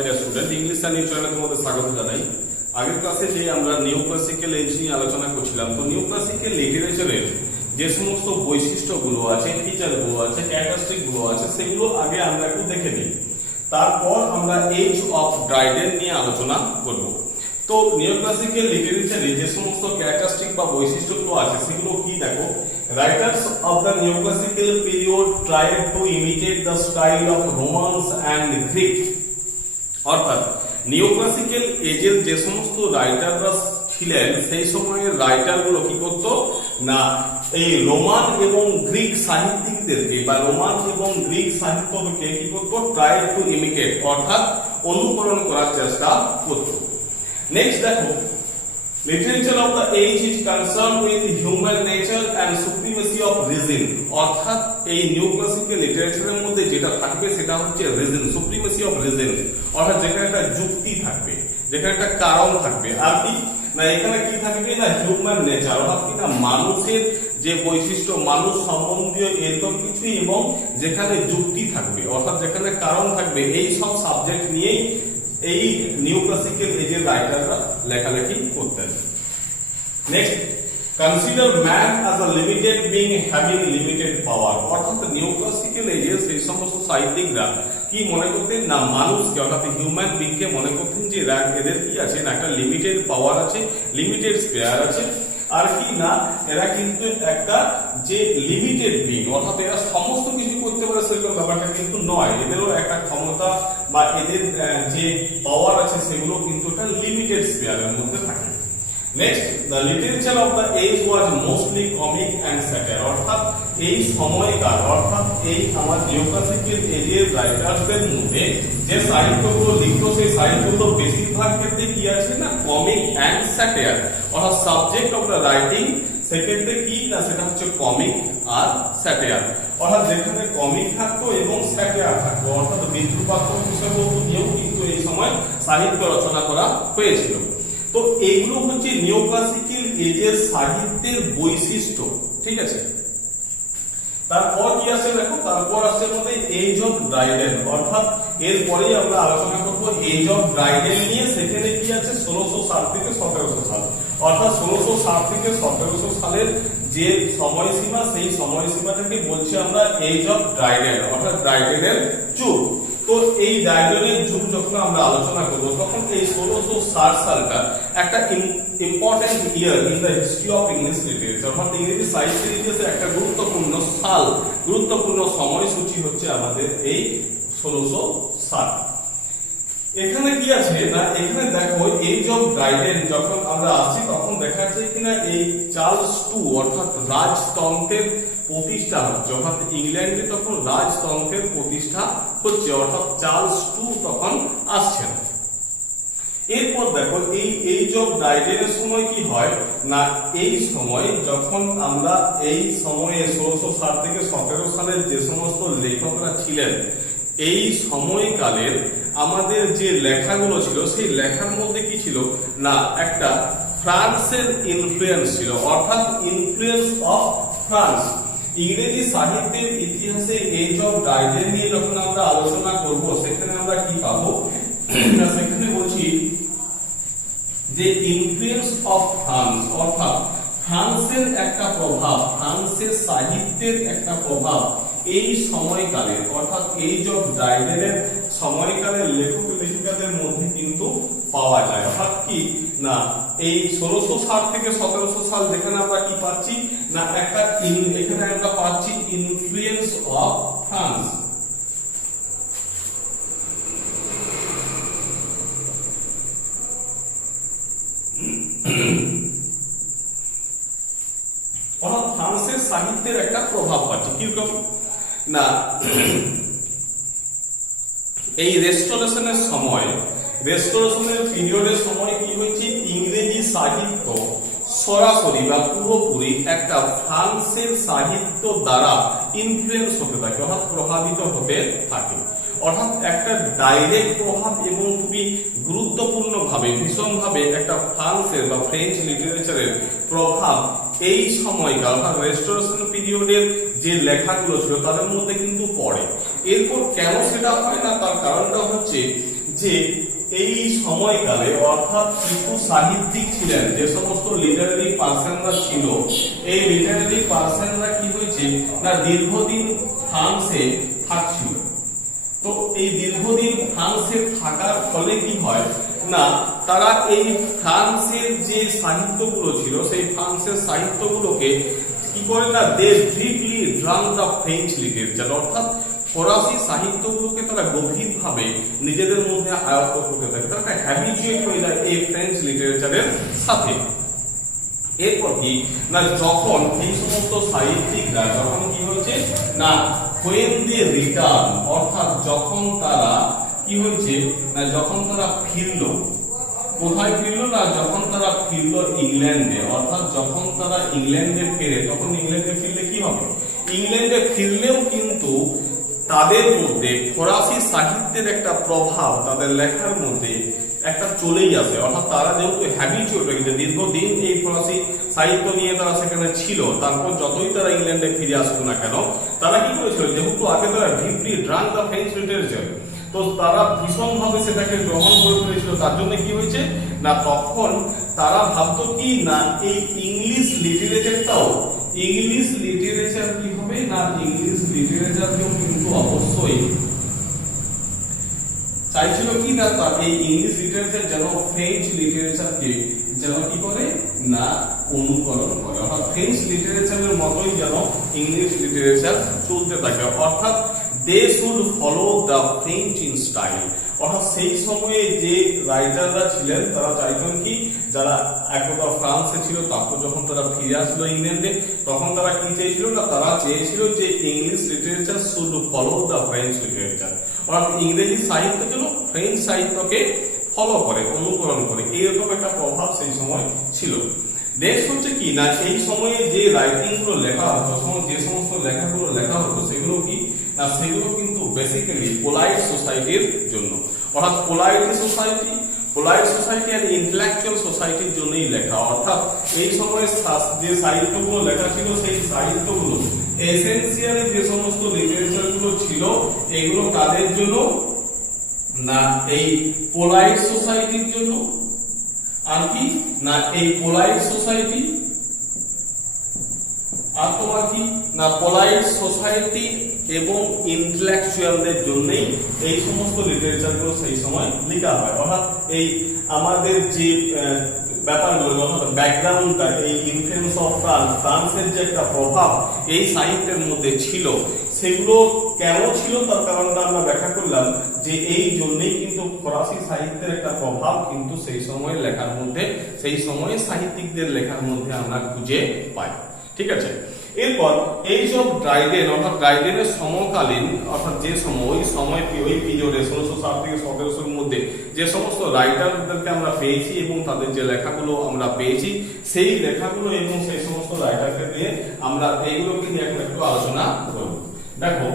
মাই dear student, English আর new চ্যানেলে তোমাদের স্বাগত জানাই। আগের ক্লাসে যে আমরা নিউ ক্লাসিক্যাল এজ নিয়ে আলোচনা করছিলাম, তো নিউ ক্লাসিক্যাল লিটারেচারের যে সমস্ত বৈশিষ্ট্যগুলো আছে, ফিচারগুলো আছে, ক্যারেক্টারিস্টিক গুলো আছে, সেগুলো আগে আমরা একটু দেখে নিই। তারপর আমরা এজ অফ ড্রাইডেন নিয়ে আলোচনা করব। তো নিউ ক্লাসিক্যাল লিটারেচারে যে সমস্ত ক্যারেক্টারিস্টিক বা বৈশিষ্ট্যগুলো আছে সেগুলো কি দেখো। Writers of the neoclassical period tried to imitate the style of Romans and Greek. অর্থাৎ নিওক্লাসিক্যাল এজের যে সমস্ত রাইটাররা ছিলেন সেই সময়ের রাইটারগুলো কি করত না, এই রোমান এবং গ্রিক সাহিত্যিকদেরকে বা রোমান এবং গ্রিক সাহিত্যকে কি করত, ট্রাই টু ইমিটেট অর্থাৎ অনুকরণ করার চেষ্টা করত। নেক্সট দেখো, literature of the age is concerned with human nature and supremacy of reason. অর্থাৎ এই নিউ ক্লাসিক্যাল লিটারেচারের মধ্যে যেটা থাকবে সেটা হচ্ছে রিজন, সুপ্রিমেসি অফ রিজন। অর্থাৎ যেখানে একটা যুক্তি থাকবে, যেখানে একটা কারণ থাকবে, আর কি না এখানে কি থাকবে না হিউম্যান নেচার, অর্থাৎ কি না মানুষের যে বৈশিষ্ট্য, মানুষ সম্বন্ধীয় এরকম কিছু, এবং যেখানে যুক্তি থাকবে অর্থাৎ যেখানে কারণ থাকবে, এই সব সাবজেক্ট নিয়েই এই নিউ ক্লাসিক্যাল এজের রাইটাররা লেখালেখি করতেন। Next, consider man as a limited being having limited power. অর্থাৎ নিউ ক্লাসিক্যাল এজের সেই সমস্ত সাহিত্যিকরা কি মনে করতেন না, মানুষকে অর্থাৎ হিউম্যান বিংকে মনে করতেন যে এদের কি আছে না একটা লিমিটেড পাওয়ার আছে, লিমিটেড স্পেয়ার আছে, আর কি না এরা কিন্তু একটা যে লিমিটেড বিং অর্থাৎ এরা সমস্ত কিছু করতে পারে সেরকম ব্যাপারটা কিন্তু নয়, এদেরও একটা ক্ষমতা বা এদের যে পাওয়ার আছে সেগুলো কিন্তু একটা লিমিটেড স্পেয়ারের মধ্যে থাকে। Next, the literature of the age was mostly comic and satire. অর্থাৎ এই সময়কাল অর্থাৎ এই আমার নিওক্লাসিক্যাল এজের রাইটারদের মধ্যে যে সাহিত্যগুলো লিখতো সেই সাহিত্যগুলো বেশিরভাগ ক্ষেত্রে কি আছে না কমিক অ্যান্ড স্যাটায়ার, অর্থাৎ সাবজেক্ট অফ দ্য রাইটিং সেক্ষেত্রে কি না সেটা হচ্ছে কমিক আর স্যাটায়ার। অর্থাৎ যেখানে কমিক থাকতো এবং স্যাটায়ার থাকতো, অর্থাৎ বিদ্রূপাত্মক বিষয়বস্তু নিয়েও কিন্তু এই সময় সাহিত্য রচনা করা হয়েছিল। তো এইগুলো হচ্ছে নিওক্লাসিক্যাল এজের সাহিত্যের বৈশিষ্ট্য, ঠিক আছে। তারপর কি আসছে দেখো, তারপর আসছে আমাদের এজ অফ ড্রাইডেন। অর্থাৎ এরপরেই আমরা আলোচনা করব এজ অফ ড্রাইডেন নিয়ে। সেখানে কি আছে 1660 থেকে 1700 সাল, অর্থাৎ 1660 থেকে 1700 সালের যে সময়সীমা সেই সময়সীমাটাকে বলছি আমরা এজ অফ ড্রাইডেন, অর্থাৎ ড্রাইডেনের যুগ। তো এই ড্রাইডেনের যুগ যখন আমরা আলোচনা করব তখন এই 1660 সালটা একটা important year in the history of English literature, অর্থাৎ ইংরেজি সাহিত্যের ইতিহাসে একটা গুরুত্বপূর্ণ সাল, গুরুত্বপূর্ণ সময়সূচি হচ্ছে আমাদের এই 1660। এখানে কি আছে না, এখানে দেখো এজ অফ ড্রাইডেন যখন আমরা আসছি তখন দেখা যাচ্ছে কিনা এই চার্লস টু অর্থাৎ রাজতন্ত্রের প্রতিষ্ঠা হচ্ছে, অর্থাৎ ইংল্যান্ডে তখন রাজতন্ত্রের প্রতিষ্ঠা হচ্ছে, অর্থাৎ চার্লস টু তখন আসছেন। এরপর দেখো এই এজ অফ ড্রাইডেনের সময় কি হয় না, এই সময় যখন আমরা এই সময়ে 1660 থেকে 1700 সালের যে সমস্ত লেখকরা ছিলেন এই সময়কালের আমাদের যে লেখাগুলো ছিল সেই লেখার মধ্যে কি ছিল না একটা ফ্রান্সের ইনফ্লুয়েন্স ছিল, অর্থাৎ ইনফ্লুয়েন্স অফ ফ্রান্স। ইংরেজি সাহিত্যের ইতিহাসে এজ অফ ড্রাইডেন নিয়ে যখন আমরা আলোচনা করব সেখানে আমরা কি পাবো না, সেখানে বলছি যে ইনফ্লুয়েন্স অফ ফ্রান্স, অর্থাৎ ফ্রান্সের একটা প্রভাব, ফ্রান্সের সাহিত্যের একটা প্রভাব এই সময়কালে অর্থাৎ এজ অফ ড্রাইডেনের সময়কালের লেখক লেখিকাদের মধ্যে কিন্তু পাওয়া যায়। অর্থাৎ কি না এই 1660 থেকে 1700 সাল যেখানে আমরা কি পাচ্ছি না একটা এখানে আমরা পাচ্ছি ইনফ্লুয়েন্স অফ ফ্রান্স। অর্থাৎ ফ্রান্সের সাহিত্যের একটা প্রভাব পাচ্ছি কিরকম না, এই রেস্টোরেশনের সময়, রেস্টোরেশনের পিরিয়ডের সময় কি হয়েছে ইংরেজি সাহিত্য সরাসরি বা পুরোপুরি একটা ফ্রান্সের সাহিত্য দ্বারা ইনফ্লুয়েন্স হতে থাকে, অর্থাৎ প্রভাবিত হতে থাকে। অর্থাৎ একটা ডাইরেক্ট প্রভাব এবং খুবই গুরুত্বপূর্ণ ভাবে ভীষণভাবে একটা ফ্রান্সের বা ফ্রেঞ্চ লিটারেচারের প্রভাব এই সময়কাল অর্থাৎ রেস্টোরেশন পিরিয়ডের যে লেখাগুলো ছিল তাদের মধ্যে কিন্তু পড়ে। এরপর কেন সেটা হয় না তার কারণটা হচ্ছে যে এই সময়কালে অর্থাৎ কিছু সাহিত্যিক ছিলেন, যে সমস্ত লিটারারি পার্সনরা ছিল, এই লিটারারি পার্সনরা কি হয়েছে না দীর্ঘদিন ফ্রান্সে থাকছিল। তো এই দীর্ঘদিন ফ্রান্সে থাকার ফলে কি হয় না তারা এই ফ্রান্সের যে সাহিত্যগুলো ছিল সেই ফ্রান্সের সাহিত্যগুলোকে কি করে না they deeply drum the French literature, অর্থাৎ ফরাসি সাহিত্যগুলোকে তারা গভীরভাবে নিজেদের মধ্যে আয়ত্ত করতে থাকে, তারা হ্যাবিচুয়েট হয়ে যায় এই ফ্রেঞ্চ লিটারেচারের সাথে। এরপর কি না যখন এই সমস্ত সাহিত্যিকরা যখন কি হয়েছে না when they return, অর্থাৎ যখন তারা কি হয়েছে না যখন তারা ফিরল, কোথায় ফিরল না যখন তারা ফিরল ইংল্যান্ডে, অর্থাৎ যখন তারা ইংল্যান্ডে ফেরে তখন ইংল্যান্ডে ফিরলে কি হবে, ইংল্যান্ডে ফিরলেও কিন্তু তাদের মধ্যে ফরাসি সাহিত্যের একটা প্রভাব তাদের লেখার মধ্যে একটা চলেই আসে, অর্থাৎ তারা যেহেতু হ্যাবিচুয়েট হয়ে গেছে দীর্ঘদিন এই ফরাসি সাহিত্য নিয়ে তারা সেখানে ছিল, তারপর যতই তারা ইংল্যান্ডে ফিরে আসতো না কেন তারা কি করেছিল যেহেতু আগে তারা deeply drank the French literature, তো তারা ভীষণ ভাবে সেটাকে গ্রহণ করে ফেলেছিল। তার জন্য কি হয়েছে না তখন তারা ভাবতো কি না এই ইংলিশ লিটারেচারটাও ইংলিশ লিটারেচার কি হবে না ইংলিশ লিটারেচারকেও কিন্তু অবশ্যই চাইছিল কি না তার এই ইংলিশ লিটারেচার যেন ফ্রেঞ্চ লিটারেচারকে যেন কি করে না অনুকরণ করে, অর্থাৎ ফ্রেঞ্চ লিটারেচারের মতোই যেন ইংলিশ লিটারেচার চলতে থাকে, অর্থাৎ they should follow the French in style, অর্থাৎ সেই সময়ে যে রাইটাররা ছিলেন তারা চাইতেন কি যারা একদা ফ্রান্সে ছিল তারপর যখন তারা ফিরে আসলো ইংল্যান্ডে তখন তারা কি চেয়েছিল না তারা চেয়েছিল যে English literature should follow the French literature, অর্থাৎ ইংরেজি সাহিত্য যেন ফ্রেঞ্চ সাহিত্যকে ফলো করে অনুকরণ করে, এইরকম একটা প্রভাব সেই সময় ছিল। নেক্সট হচ্ছে কি না এই সময়ে যে রাইটিং গুলো লেখা হতো, যে সমস্ত লেখাগুলো লেখা হতো সেগুলো কি না সেগুলো কিন্তু বেসিক্যালি পোলাইট সোসাইটির জন্য, অর্থাৎ পোলাইট সোসাইটি আর ইন্টেলেকচুয়াল সোসাইটির জন্যই লেখা, অর্থাৎ এই সময় যে সাহিত্যগুলো লেখা ছিল সেই সাহিত্যগুলো এসেনশিয়ালি যে সমস্ত লিটারেচার গুলো ছিল এগুলো কাদের জন্য না এই পোলাইট সোসাইটির জন্য, আর কি না এই পোলাইট সোসাইটি আর তোমার কি না পোলাইট সোসাইটি এবং ইন্টেলেকচুয়ালদের জন্যই এই সমস্ত লিটারেচার গুলো সেই সময় লেখা হয়, অর্থাৎ এই আমাদের যে ব্যাপারগুলো অর্থাৎ ব্যাকগ্রাউন্ডটা এই ইনফ্লুয়েন্স অফ ফ্রান্সের যে একটা প্রভাব এই সাহিত্যের মধ্যে ছিল সেগুলো কেন ছিল তার কারণটা আমরা ব্যাখ্যা করলাম যে এই জন্যই কিন্তু ফরাসি সাহিত্যের একটা প্রভাব কিন্তু সেই সময় লেখার মধ্যে সেই সময়ে সাহিত্যিকদের লেখার মধ্যে আমরা খুঁজে পাই। ঠিক আছে, এরপর এই সব ড্রাইডেন অর্থাৎ ড্রাইডেনের সমকালীন অর্থাৎ যে সময় ওই সময় ওই পিরিয়ডে 1660 থেকে 1700 মধ্যে যে সমস্ত রাইটারদেরকে আমরা পেয়েছি এবং তাদের যে লেখাগুলো আমরা পেয়েছি সেই লেখাগুলো এবং সেই সমস্ত রাইটারকে দিয়ে আমরা এইগুলোকে নিয়ে এখন একটু আলোচনা করব। দেখো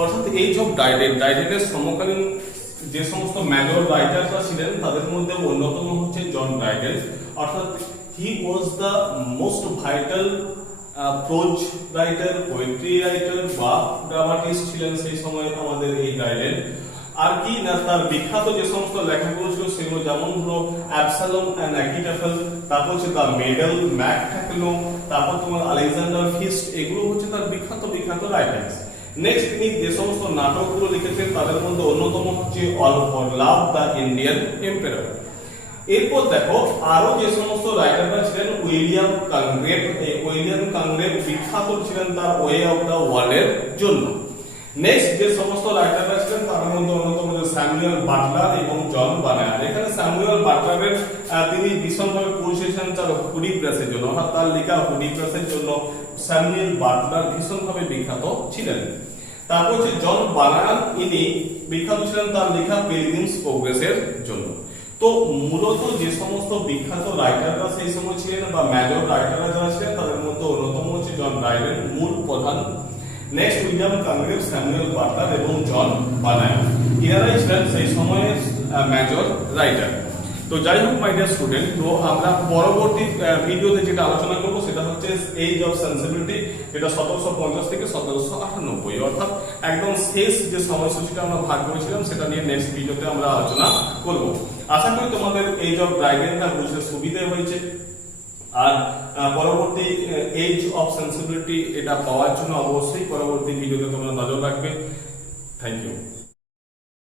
অর্থাৎ এই সব ড্রাইডেনের সমকালীন যে সমস্ত মেজর রাইটাররা ছিলেন তাদের মধ্যে অন্যতম হচ্ছে জন ড্রাইডেন, অর্থাৎ he was the most vital prose writer, poetry writer বা ড্রামাটিস্ট ছিলেন সেই সময় আমাদের এই ড্রাইডেন। আর কি না তার বিখ্যাত যে সমস্ত লেখাগুলো ছিল সেগুলো যেমন হলো অ্যাবসালম এন্ড অ্যাকিটাফেল, তারপর হচ্ছে দ্য মেডেল ম্যাকট্যাকলো, তারপর তোমার আলেকজান্ডার ফিস্ট, এগুলো হচ্ছে তার বিখ্যাত রাইটার্স। নেক্সট তিনি যে সমস্ত নাটকগুলো লিখেছেন তাদের মধ্যে অন্যতম হচ্ছে all for love the Indian empire. এরপর দেখো আরো যে সমস্ত রাইটাররা ছিলেন উইলিয়াম কংগ্রেভ, এই উইলিয়াম কংগ্রেভ বিখ্যাত ছিলেন তার ওয়ে অফ দ্য ওয়ার্ল্ডের জন্য। নেক্সট যে সমস্ত রাইটাররা ছিলেন তার মধ্যে অন্যতম স্যামুয়েল বাটলার এবং জন বানায়ার। এখানে স্যামুয়েল বাটলারের তিনি ভীষণভাবে পরিচিত তার হুডি প্রেসের জন্য, অর্থাৎ তার লেখা হুডি প্রেসের জন্য স্যামুয়েল বাটলার ভীষণভাবে বিখ্যাত ছিলেন। তারপর হচ্ছে জন বানায়ার, ইনি বিখ্যাত ছিলেন তার লেখা পিলগ্রিমস প্রোগ্রেসের জন্য। তো মূলত যে সমস্ত বিখ্যাত রাইটাররা সেই সময় ছিলেন বা মেজর রাইটাররা যারা ছিলেন তাদের মধ্যে অন্যতম হচ্ছে জন ড্রাইডেন মূল প্রধান। নেক্সট উইলিয়াম কংগ্রেভ, স্যামুয়েল বাটলার এবং জন বানায়ার, এনারাই ছিলেন সেই সময়ের মেজর রাইটার। তো যাই হোক মাই ডিয়ার স্টুডেন্ট, তো আমরা পরবর্তী ভিডিওতে যেটা আলোচনা করব সেটা হচ্ছে এজ অফ সেন্সিবিলিটি, যেটা 1750 থেকে 1798। অর্থাৎ একদম শেষ যে সময়সূচিটা আমরা ভাগ করেছিলাম সেটা নিয়ে নেক্সট ভিডিওতে আমরা আলোচনা করব। আশা করি তোমাদের এই যে ডায়াগ্রামটা বুঝতে সুবিধা হয়েছে। আর পরবর্তী এজ অফ সেন্সিবিলিটি এটা পাওয়ার জন্য অবশ্যই পরবর্তী ভিডিওতে তোমরা নজর রাখবে। Thank you.